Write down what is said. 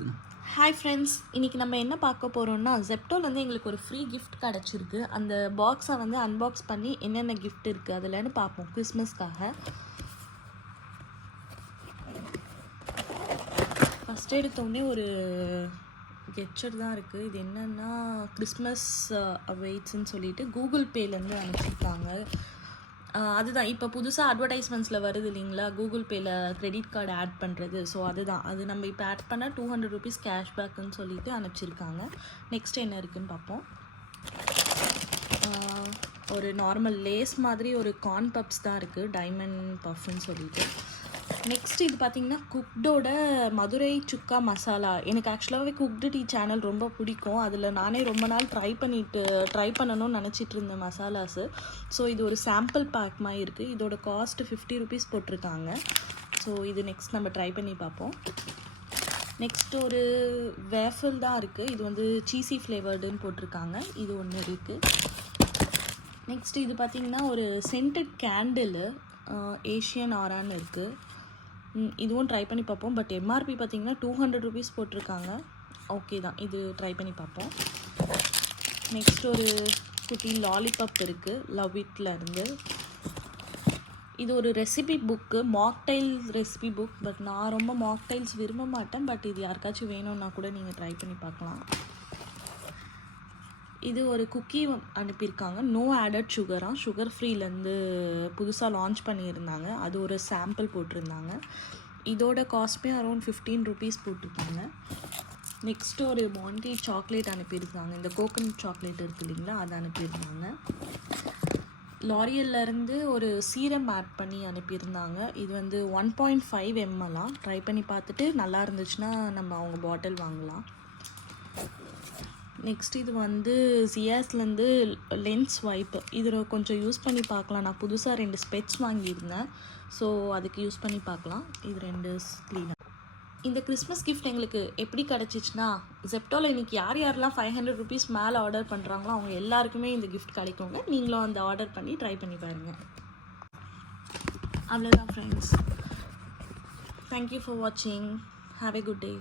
இருக்குதுண்ணா. Hi friends, இன்றைக்கி நம்ம என்ன பார்க்க போகிறோம்னா, ஜெப்டோலேருந்து எங்களுக்கு ஒரு ஃப்ரீ கிஃப்ட் கிடச்சிருக்கு. அந்த பாக்ஸை வந்து அன்பாக்ஸ் பண்ணி என்னென்ன கிஃப்ட் இருக்குது அதில்னு பார்ப்போம் கிறிஸ்மஸ்க்காக. ஃபஸ்ட் எடுத்தோடனே ஒரு கெட்சர் தான் இருக்குது. இது என்னென்னா கிறிஸ்மஸ் வெயிட்ஸ்ன்னு சொல்லிட்டு கூகுள் பேலேருந்து அனுப்பிச்சிருக்காங்க. அதுதான் இப்போ புதுசாக அட்வர்டைஸ்மெண்ட்ஸில் வருது இல்லைங்களா, கூகுள் பேயில் க்ரெடிட் கார்டு ஆட் பண்ணுறது. ஸோ அதுதான் அது நம்ம இப்போ ஆட் பண்ணால் 200 ருபீஸ் கேஷ்பேக்குன்னு சொல்லிட்டு அனுப்பிச்சிருக்காங்க. நெக்ஸ்ட் என்ன இருக்குதுன்னு பார்ப்போம். ஒரு நார்மல் லேஸ் மாதிரி ஒரு கார்ன் பப்ஸ் தான் இருக்குது, டைமண்ட் பஃப்னு சொல்லிட்டு. நெக்ஸ்ட் இது பார்த்திங்கன்னா குக்டோட மதுரை சுக்கா மசாலா. எனக்கு ஆக்சுவலாகவே குக்டு டீ சேனல் ரொம்ப பிடிக்கும். அதில் நானே ரொம்ப நாள் ட்ரை பண்ணணும்னு நினச்சிட்டு இருந்தேன் மசாலாஸு. ஸோ இது ஒரு சாம்பிள் பேக் மாதிரி இருக்குது. இதோட காஸ்ட்டு 50 ருபீஸ் போட்டிருக்காங்க. ஸோ இது நெக்ஸ்ட் நம்ம ட்ரை பண்ணி பார்ப்போம். நெக்ஸ்ட் ஒரு வேஃபில் தான் இருக்குது. இது வந்து சீஸி ஃப்ளேவர்டுன்னு போட்டிருக்காங்க. இது ஒன்று இருக்குது. நெக்ஸ்ட் இது பார்த்திங்கன்னா ஒரு சென்டட் கேண்டிலு ஏஷியன் ஆரான்னு இருக்குது. இதுவும் ட்ரை பண்ணி பார்ப்போம். பட் எம்ஆர்பி பார்த்திங்கன்னா 200 ருபீஸ் போட்டிருக்காங்க. ஓகே தான், இது ட்ரை பண்ணி பார்ப்போம். நெக்ஸ்ட் ஒரு குட்டி லாலிபப் இருக்குது லவ் இட்லேருந்து. இது ஒரு recipe book, mocktail recipe book. But நான் ரொம்ப மாக்டைல்ஸ் விரும்ப மாட்டேன். பட் இது யாருக்காச்சும் வேணும்னா கூட நீங்கள் ட்ரை பண்ணி பார்க்கலாம். இது ஒரு குக்கி அனுப்பியிருக்காங்க, நோ ஆடட் சுகராக, சுகர் ஃப்ரீலேருந்து புதுசாக லான்ச் பண்ணியிருந்தாங்க. அது ஒரு சாம்பிள் போட்டிருந்தாங்க. இதோட காஸ்ட்மே அரௌண்ட் 15 ருபீஸ் போட்டிருக்காங்க. நெக்ஸ்ட்டு ஒரு மாண்டி சாக்லேட் அனுப்பியிருந்தாங்க. இந்த கோகனட் சாக்லேட் இருக்குது இல்லைங்களா, அதை அனுப்பியிருந்தாங்க. லாரியல்லேருந்து ஒரு சீரம் ஆட் பண்ணி அனுப்பியிருந்தாங்க. இது வந்து 1.5 ml. ட்ரை பண்ணி பார்த்துட்டு நல்லா இருந்துச்சுன்னா நம்ம அவங்க பாட்டில் வாங்கலாம். நெக்ஸ்ட் இது வந்து ஜியாஸ்லேருந்து லென்ஸ் வைப்பு. இதில் கொஞ்சம் யூஸ் பண்ணி பார்க்கலாம். நான் புதுசாக 2 ஸ்பெட்ஸ் வாங்கியிருந்தேன். ஸோ அதுக்கு யூஸ் பண்ணி பார்க்கலாம். இது 2 க்ளீனாக. இந்த கிறிஸ்மஸ் கிஃப்ட் எங்களுக்கு எப்படி கிடச்சிச்சின்னா, ஜெப்டோவில் இன்றைக்கி யாரெல்லாம் 500 ருபீஸ் மேலே ஆர்டர் பண்ணுறாங்களோ அவங்க எல்லாருக்குமே இந்த கிஃப்ட் கிடைக்குங்க. நீங்களும் அந்த ஆர்டர் பண்ணி ட்ரை பண்ணி பாருங்கள். அவ்வளோதான் ஃப்ரெண்ட்ஸ். தேங்க்யூ ஃபார் வாட்சிங். Have a good day.